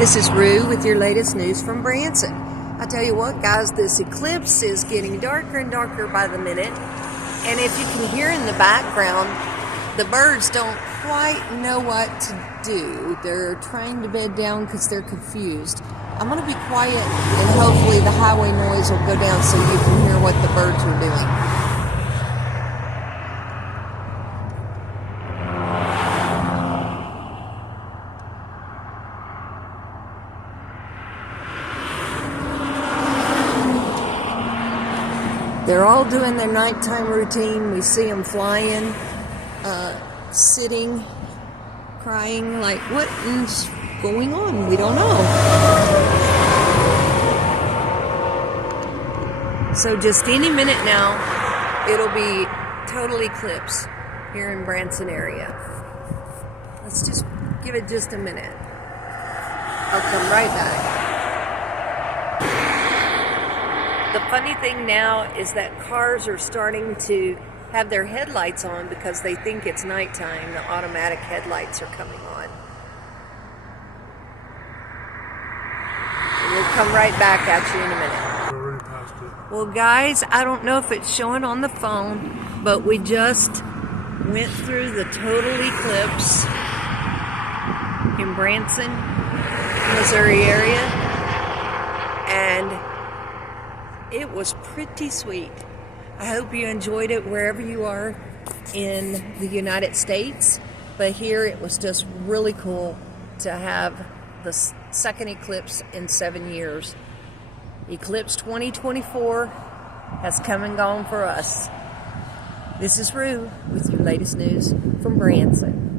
This is Rue with your latest news from Branson. I tell you what, guys, this eclipse is getting darker and darker by the minute. And if you can hear in the background, the birds don't quite know what to do. They're trying to bed down because they're confused. I'm going to be quiet and hopefully the highway noise will go down so you can hear what the birds are doing. They're all doing their nighttime routine. We see them flying, sitting, crying, like, what is going on? We don't know. So just any minute now, it'll be total eclipse here in Branson area. Let's just give it just a minute. I'll come right back. The funny thing now is that cars are starting to have their headlights on because they think it's nighttime. The automatic headlights are coming on. And we'll come right back at you in a minute. We're already past it. Well, guys, I don't know if it's showing on the phone, but we just went through the total eclipse in Branson, Missouri area, and it was pretty sweet. I hope you enjoyed it wherever you are in the United States, but here it was just really cool to have the second eclipse in 7 years. Eclipse 2024 has come and gone for us. This is Rue with your latest news from Branson.